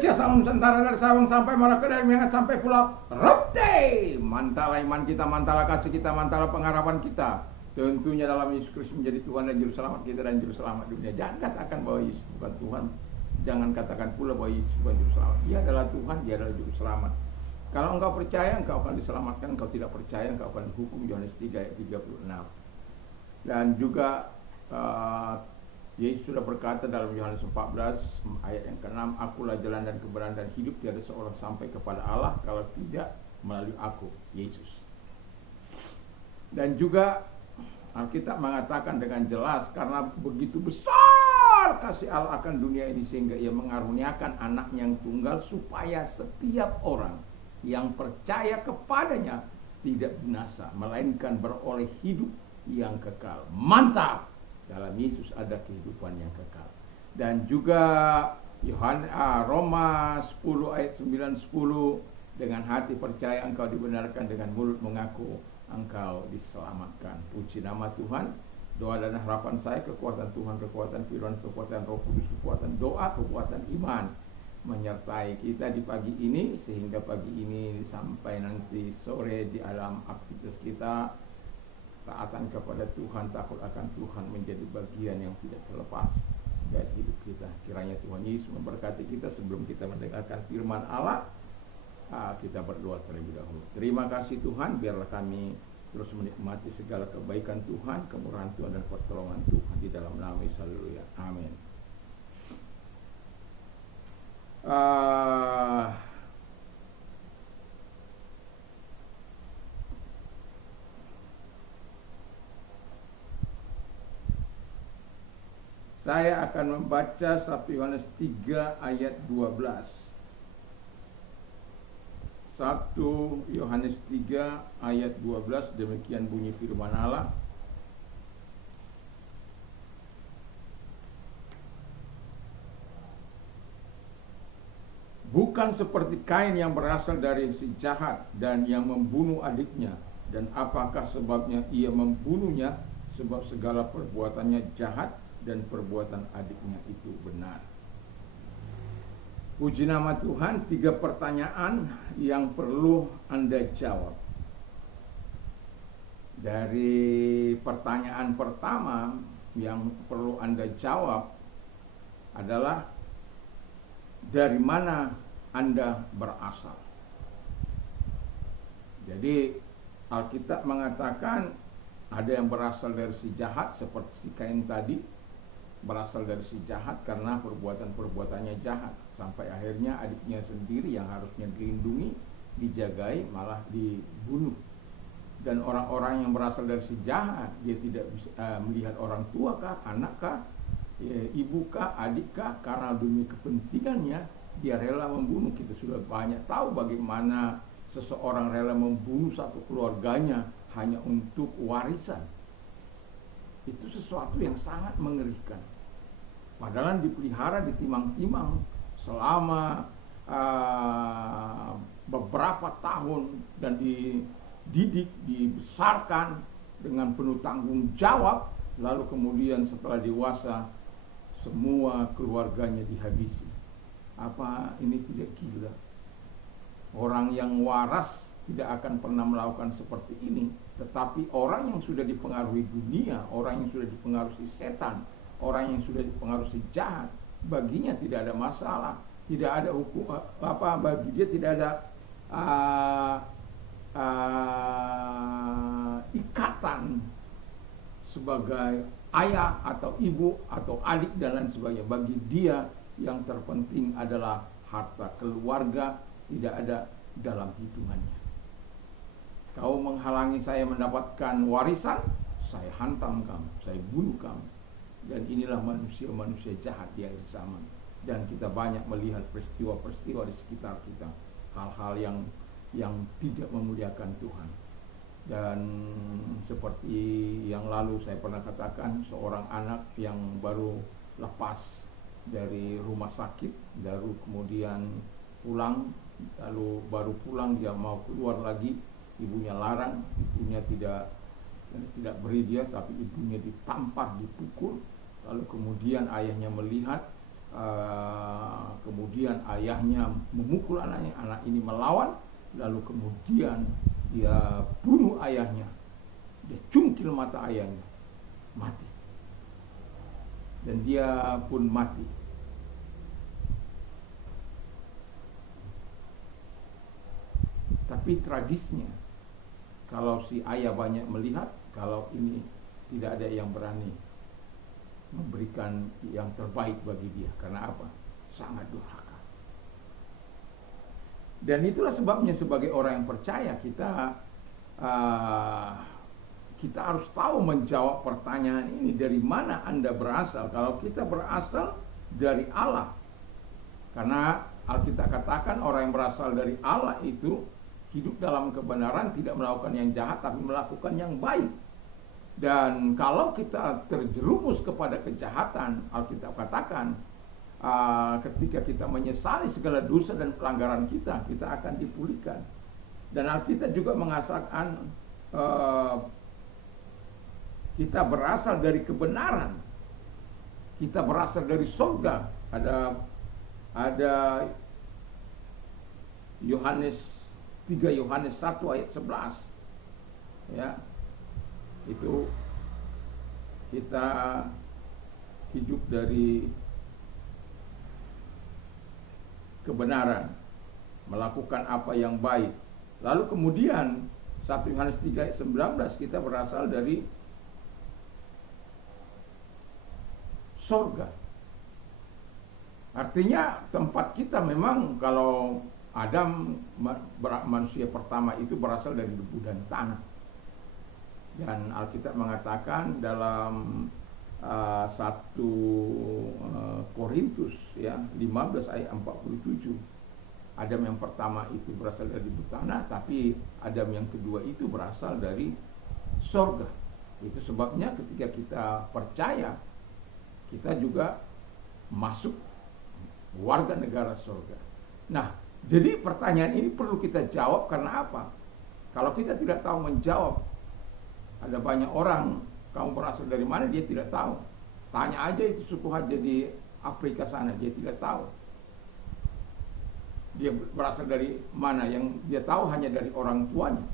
Sia salam Nusantara dari Sabang sampai Merauke, dari Miangas sampai Pulau Rote. Mantala iman kita, mantala kasih kita, mantala pengharapan kita. Tentunya dalam Yesus Kristus menjadi Tuhan dan Juru Selamat kita dan Juru Selamat dunia. Jangan katakan bahwa Yesus bukan Tuhan. Jangan katakan pula bahwa Yesus bukan Juru Selamat. Dia adalah Tuhan, Dia adalah Juru Selamat. Kalau engkau percaya, engkau akan diselamatkan. Engkau tidak percaya, engkau akan dihukum. Yohanes 3 ayat 36. Dan juga Yesus sudah berkata dalam Yohanes 14 ayat yang ke-6, akulah jalan dan kebenaran dan hidup, tiada seorang sampai kepada Allah kalau tidak melalui aku, Yesus. Dan juga Alkitab mengatakan dengan jelas, karena begitu besar kasih Allah akan dunia ini sehingga Ia mengaruniakan anaknya yang tunggal, supaya setiap orang yang percaya kepadanya tidak binasa, melainkan beroleh hidup yang kekal. Mantap! Dalam Yesus ada kehidupan yang kekal. Dan juga Roma 10 ayat 9-10, dengan hati percaya engkau dibenarkan, dengan mulut mengaku engkau diselamatkan. Puji nama Tuhan. Doa dan harapan saya, kekuatan Tuhan, kekuatan firman, kekuatan Roh Kudus, kekuatan doa, kekuatan iman menyertai kita di pagi ini, sehingga pagi ini sampai nanti sore di alam aktivitas kita, taatan kepada Tuhan, takut akan Tuhan menjadi bagian yang tidak terlepas dari hidup kita. Kiranya Tuhan Yesus memberkati kita. Sebelum kita mendengarkan firman Allah, kita berdoa terlebih dahulu. Terima kasih Tuhan, biarlah kami terus menikmati segala kebaikan Tuhan, kemurahan Tuhan dan pertolongan Tuhan di dalam nama Yesus. Haleluya. Amin. Saya akan membaca 1 Yohanes 3 ayat 12. 1 Yohanes 3 ayat 12, demikian bunyi firman Allah. Bukan seperti Kain yang berasal dari si jahat dan yang membunuh adiknya. Dan apakah sebabnya ia membunuhnya? Sebab segala perbuatannya jahat dan perbuatan adiknya itu benar. Puji nama Tuhan. 3 pertanyaan yang perlu Anda jawab. Dari pertanyaan pertama yang perlu Anda jawab adalah, dari mana Anda berasal? Jadi Alkitab mengatakan ada yang berasal dari si jahat seperti si Kain tadi, berasal dari si jahat karena perbuatan-perbuatannya jahat, sampai akhirnya adiknya sendiri yang harusnya dilindungi, dijagai, malah dibunuh. Dan orang-orang yang berasal dari si jahat, dia tidak bisa melihat orang tua kah, anak kah, ibu kah, adik kah, karena demi kepentingannya dia rela membunuh. Kita sudah banyak tahu bagaimana seseorang rela membunuh satu keluarganya hanya untuk warisan. Itu sesuatu yang sangat mengerikan. Padahal dipelihara, ditimang-timang selama beberapa tahun dan dididik, dibesarkan dengan penuh tanggung jawab, lalu kemudian setelah dewasa semua keluarganya dihabisi. Apa ini tidak gila? Orang yang waras tidak akan pernah melakukan seperti ini. Tetapi orang yang sudah dipengaruhi dunia, orang yang sudah dipengaruhi setan, orang yang sudah dipengaruhi jahat, baginya tidak ada masalah, tidak ada hukum bagi dia tidak ada ikatan sebagai ayah atau ibu atau adik dan lain sebagainya. Bagi dia yang terpenting adalah harta keluarga, tidak ada dalam hitungannya. Kau menghalangi saya mendapatkan warisan, saya hantam kamu, saya bunuh kamu. Dan inilah manusia-manusia jahat di akhir zaman. Dan kita banyak melihat peristiwa-peristiwa di sekitar kita, hal-hal yang tidak memuliakan Tuhan. Dan seperti yang lalu saya pernah katakan, seorang anak yang baru lepas dari rumah sakit, baru kemudian pulang, lalu baru pulang dia mau keluar lagi, ibunya larang, ibunya tidak beri dia, tapi ibunya ditampar, dipukul. Lalu kemudian ayahnya melihat, kemudian kemudian ayahnya memukul anaknya, anak ini melawan, lalu kemudian dia bunuh ayahnya, dia cungkil mata ayahnya, mati, dan dia pun mati. Tapi tragisnya, kalau si ayah banyak melihat, kalau ini tidak ada yang berani memberikan yang terbaik bagi dia. Karena apa? Sangat durhaka. Dan itulah sebabnya sebagai orang yang percaya kita harus tahu menjawab pertanyaan ini, dari mana Anda berasal. Kalau kita berasal dari Allah, karena Alkitab katakan orang yang berasal dari Allah itu hidup dalam kebenaran, tidak melakukan yang jahat tapi melakukan yang baik. Dan kalau kita terjerumus kepada kejahatan, Alkitab katakan ketika kita menyesali segala dosa dan pelanggaran kita, kita akan dipulihkan. Dan Alkitab juga mengatakan kita berasal dari kebenaran, kita berasal dari surga. Ada Yohanes 3 Yohanes 1 ayat 11, ya, itu kita hidup dari kebenaran, melakukan apa yang baik. Lalu kemudian 1 Yohanes 3 ayat 19, kita berasal dari surga. Artinya tempat kita memang, kalau Adam manusia pertama itu berasal dari debu dan tanah. Dan Alkitab mengatakan dalam 1 Korintus ya 15 ayat 47, Adam yang pertama itu berasal dari debu tanah, tapi Adam yang kedua itu berasal dari surga. Itu sebabnya ketika kita percaya, kita juga masuk warga negara surga. Nah, jadi pertanyaan ini perlu kita jawab. Karena apa? Kalau kita tidak tahu menjawab, ada banyak orang, kamu berasal dari mana, dia tidak tahu. Tanya aja itu suku Haja di Afrika sana, dia tidak tahu. Dia berasal dari mana, yang dia tahu hanya dari orang tuanya.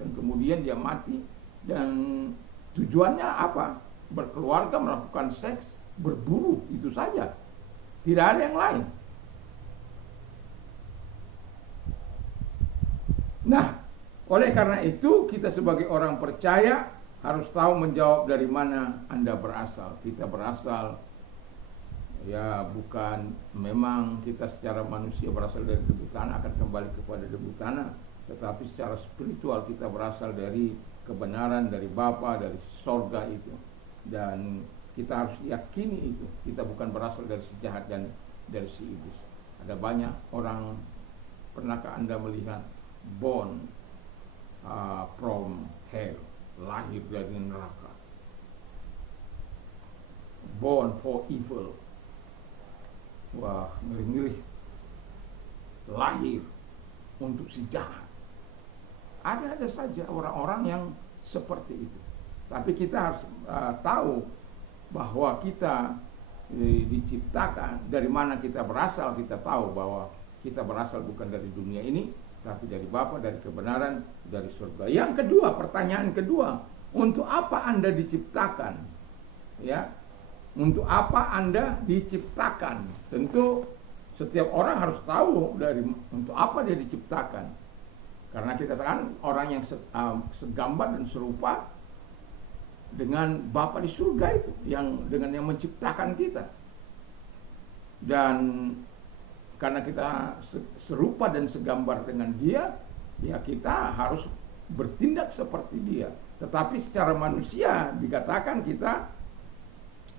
Dan kemudian dia mati. Dan tujuannya apa? Berkeluarga, melakukan seks, berburu, itu saja. Tidak ada yang lain. Nah, oleh karena itu kita sebagai orang percaya harus tahu menjawab dari mana Anda berasal. Kita berasal, ya bukan memang kita secara manusia berasal dari debu tanah, akan kembali kepada debu tanah, tetapi secara spiritual kita berasal dari kebenaran, dari Bapa, dari sorga itu. Dan kita harus yakini itu. Kita bukan berasal dari si jahat dan dari si iblis. Ada banyak orang, pernahkah Anda melihat born from hell, lahir dari neraka, born for evil, wah ngeri-ngeri, lahir untuk si jahat. Ada saja orang-orang yang seperti itu. Tapi kita harus tahu bahwa kita diciptakan, dari mana kita berasal. Kita tahu bahwa kita berasal bukan dari dunia ini, tapi dari Bapa, dari kebenaran, dari surga. Yang kedua, pertanyaan kedua, untuk apa Anda diciptakan? Ya, untuk apa Anda diciptakan? Tentu setiap orang harus tahu dari untuk apa dia diciptakan. Karena kita kan orang yang segambar dan serupa dengan Bapa di surga itu, yang dengan yang menciptakan kita. Dan karena kita serupa dan segambar dengan dia, ya kita harus bertindak seperti dia. Tetapi secara manusia dikatakan kita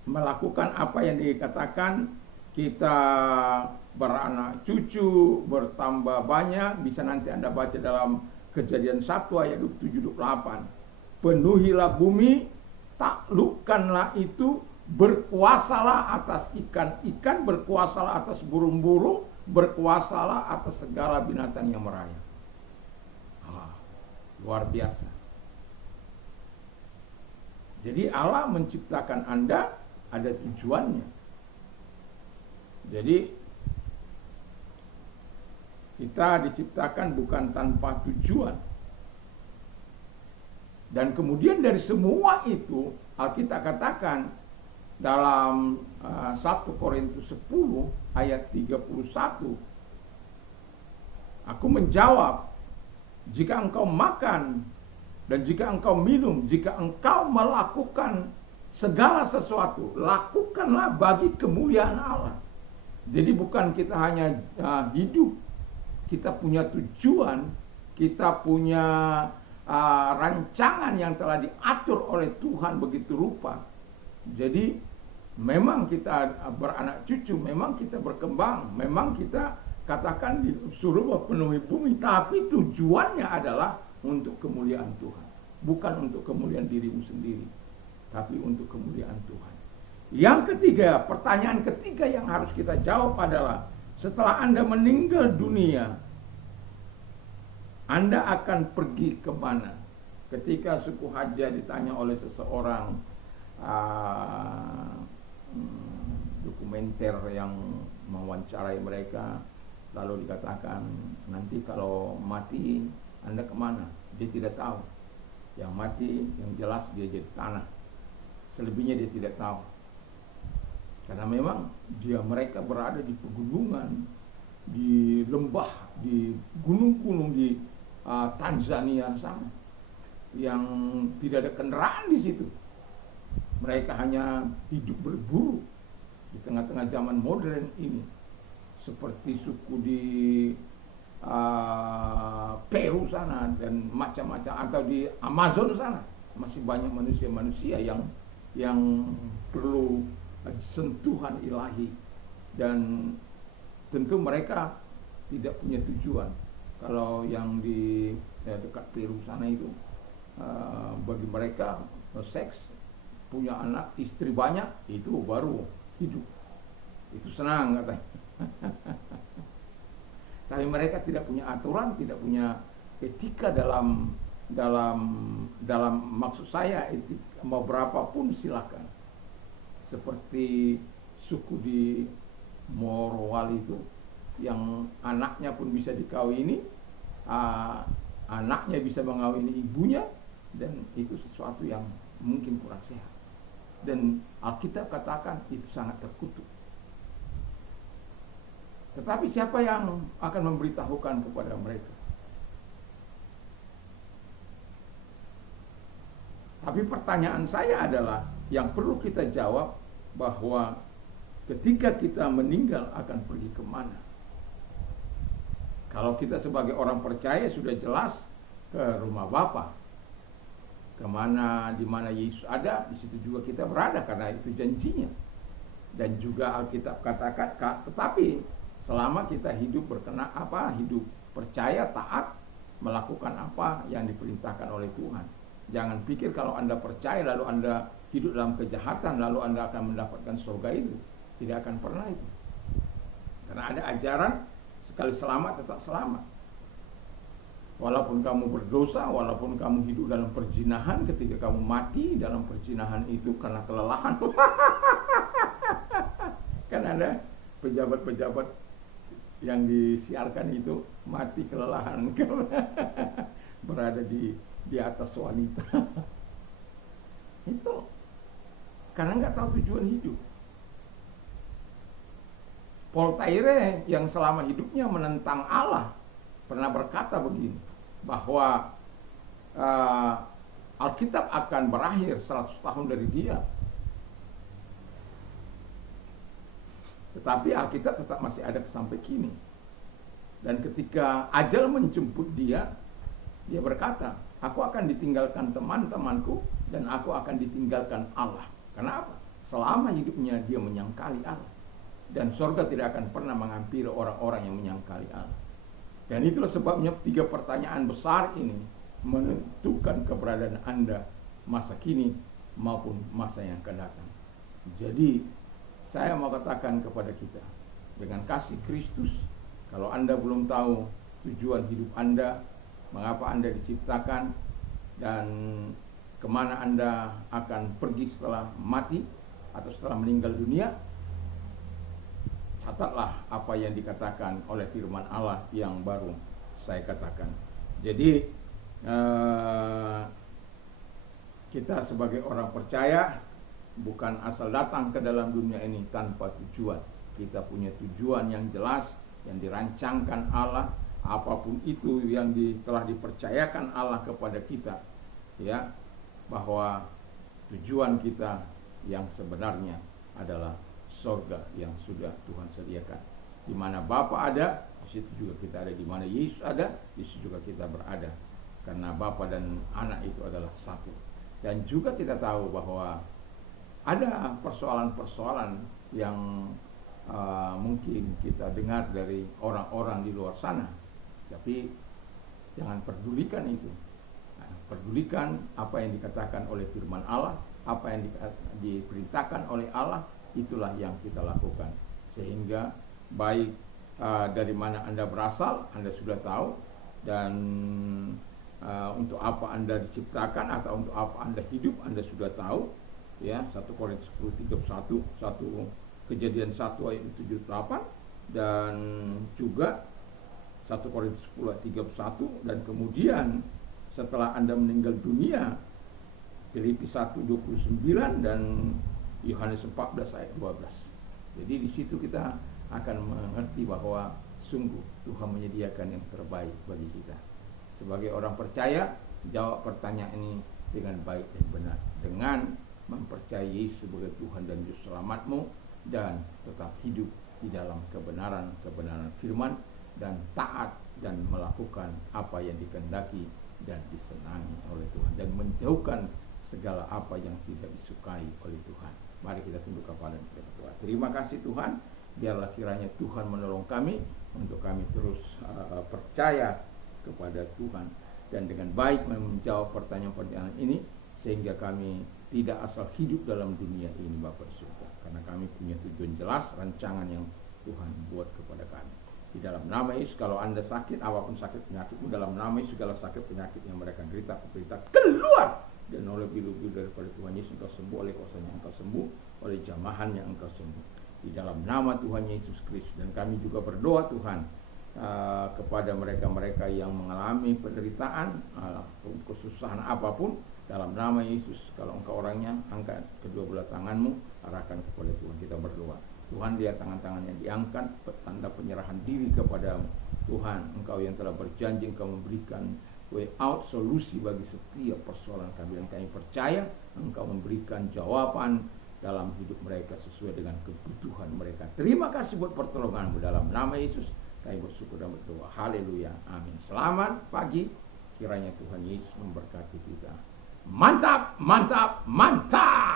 melakukan apa yang dikatakan kita beranak cucu, bertambah banyak. Bisa nanti Anda baca dalam Kejadian 1 ayat 27-28. Penuhilah bumi, taklukkanlah itu, berkuasalah atas ikan-ikan, berkuasalah atas burung-burung, berkuasalah atas segala binatang yang merayap. Luar biasa. Jadi Allah menciptakan Anda ada tujuannya. Jadi Kita diciptakan bukan tanpa tujuan. Dan kemudian dari semua itu, Alkitab katakan dalam 1 Korintus 10 ayat 31, aku menjawab, jika engkau makan dan jika engkau minum, jika engkau melakukan segala sesuatu, lakukanlah bagi kemuliaan Allah. Jadi bukan kita hanya hidup, kita punya tujuan, kita punya rancangan yang telah diatur oleh Tuhan begitu rupa. Jadi memang kita beranak cucu, memang kita berkembang, memang kita katakan disuruh penuhi bumi, tapi tujuannya adalah untuk kemuliaan Tuhan, bukan untuk kemuliaan dirimu sendiri, tapi untuk kemuliaan Tuhan. Yang ketiga, pertanyaan ketiga yang harus kita jawab adalah, setelah Anda meninggal dunia, Anda akan pergi kemana? Ketika suku Haja ditanya oleh seseorang dokumenter yang mewawancarai mereka, lalu dikatakan, nanti kalau mati Anda kemana? Dia tidak tahu. Yang mati, yang jelas dia jadi tanah. Selebihnya dia tidak tahu. Karena memang mereka berada di pegunungan, di lembah, di gunung-gunung di Tanzania sana, yang tidak ada kendaraan di situ. Mereka hanya hidup berburu di tengah-tengah zaman modern ini, seperti suku di Peru sana dan macam-macam, atau di Amazon sana masih banyak manusia-manusia yang perlu sentuhan ilahi, dan tentu mereka tidak punya tujuan. Kalau yang di dekat Peru sana itu, bagi mereka seks, punya anak, istri banyak, itu baru hidup, itu senang katanya. Tapi mereka tidak punya aturan, tidak punya etika dalam maksud saya, etika mau berapapun silakan. Seperti suku di Morowali itu, yang anaknya pun bisa dikawini, anaknya bisa mengawini ibunya, dan itu sesuatu yang mungkin kurang sehat. Dan Alkitab katakan itu sangat terkutuk. Tetapi siapa yang akan memberitahukan kepada mereka? Tapi pertanyaan saya adalah, yang perlu kita jawab, bahwa ketika kita meninggal akan pergi kemana? Kalau kita sebagai orang percaya sudah jelas, ke rumah Bapa. Kemana, di mana Yesus ada, di situ juga kita berada, karena itu janjinya. Dan juga Alkitab katakan, tetapi selama kita hidup hidup percaya, taat, melakukan apa yang diperintahkan oleh Tuhan. Jangan pikir kalau Anda percaya lalu Anda hidup dalam kejahatan lalu Anda akan mendapatkan surga itu. Tidak akan pernah itu. Karena ada ajaran sekali selamat tetap selamat. Walaupun kamu berdosa, walaupun kamu hidup dalam perzinahan, ketika kamu mati dalam perzinahan itu karena kelelahan. Kan ada pejabat-pejabat yang disiarkan itu mati kelelahan karena berada di atas wanita. Itu karena nggak tahu tujuan hidup. Voltaire yang selama hidupnya menentang Allah pernah berkata begini, bahwa Alkitab akan berakhir 100 tahun dari dia, tetapi Alkitab tetap masih ada sampai kini. Dan ketika ajal menjemput dia berkata, aku akan ditinggalkan teman-temanku dan aku akan ditinggalkan Allah. Kenapa? Selama hidupnya dia menyangkali Allah. Dan surga tidak akan pernah menghampiri orang-orang yang menyangkali Allah. Dan itulah sebabnya 3 pertanyaan besar ini menentukan keberadaan Anda masa kini maupun masa yang akan datang. Jadi saya mau katakan kepada kita, dengan kasih Kristus, kalau Anda belum tahu tujuan hidup Anda, mengapa Anda diciptakan, dan kemana Anda akan pergi setelah mati atau setelah meninggal dunia, catatlah apa yang dikatakan oleh firman Allah yang baru saya katakan. Jadi kita sebagai orang percaya bukan asal datang ke dalam dunia ini tanpa tujuan. Kita punya tujuan yang jelas yang dirancangkan Allah, apapun itu yang telah dipercayakan Allah kepada kita, ya, bahwa tujuan kita yang sebenarnya adalah surga yang sudah Tuhan sediakan. Di mana Bapa ada, di situ juga kita ada. Di mana Yesus ada, di situ juga kita berada. Karena Bapa dan Anak itu adalah satu. Dan juga kita tahu bahwa ada persoalan-persoalan yang mungkin kita dengar dari orang-orang di luar sana, tapi jangan pedulikan itu. Pedulikan apa yang dikatakan oleh firman Allah, apa yang diperintahkan oleh Allah, itulah yang kita lakukan. Sehingga baik dari mana Anda berasal, Anda sudah tahu, dan untuk apa Anda diciptakan atau untuk apa Anda hidup, Anda sudah tahu. Ya, 1 Korintus 10:31, 1 Kejadian 1 ayat 7-8, dan juga 1 Korintus 10:31, dan kemudian setelah Anda meninggal dunia, Filipi 1:29 dan Yohanes 14 ayat 12. Jadi di situ kita akan mengerti bahwa sungguh Tuhan menyediakan yang terbaik bagi kita. Sebagai orang percaya, jawab pertanyaan ini dengan baik dan benar, dengan mempercayai Yesus sebagai Tuhan dan Juru Selamatmu, dan tetap hidup di dalam kebenaran firman, dan taat dan melakukan apa yang dikehendaki dan disenangi oleh Tuhan, dan menjauhkan segala apa yang tidak disukai oleh Tuhan. Mari kita tunduk kepala dan kita berdoa. Terima kasih Tuhan, biarlah kiranya Tuhan menolong kami untuk kami terus percaya kepada Tuhan, dan dengan baik menjawab pertanyaan-pertanyaan ini, sehingga kami tidak asal hidup dalam dunia ini, Bapa di surga, karena kami punya tujuan jelas, rancangan yang Tuhan buat kepada kami. Di dalam nama Yesus, kalau Anda sakit, apapun sakit penyakitmu, dalam nama Yesus, segala sakit penyakit yang mereka derita, kuperintah keluar, dan oleh bilu-bilu daripada Tuhan Yesus engkau sembuh, oleh kuasanya engkau sembuh, oleh jamahannya engkau sembuh. Di dalam nama Tuhan Yesus Kristus. Dan kami juga berdoa Tuhan kepada mereka-mereka yang mengalami penderitaan, kesusahan apapun, dalam nama Yesus, kalau engkau orangnya, angkat kedua belah tanganmu, arahkan kepada Tuhan. Kita berdoa. Tuhan, lihat tangan-tangan yang diangkat, tanda penyerahan diri kepada Tuhan. Engkau yang telah berjanji engkau memberikan way out, solusi bagi setiap persoalan kami, dan kami percaya engkau memberikan jawaban dalam hidup mereka sesuai dengan kebutuhan mereka. Terima kasih buat pertolonganmu, dalam nama Yesus kami bersyukur dan berdoa. Haleluya, amin. Selamat pagi, kiranya Tuhan Yesus memberkati kita. Mantap, mantap, mantap.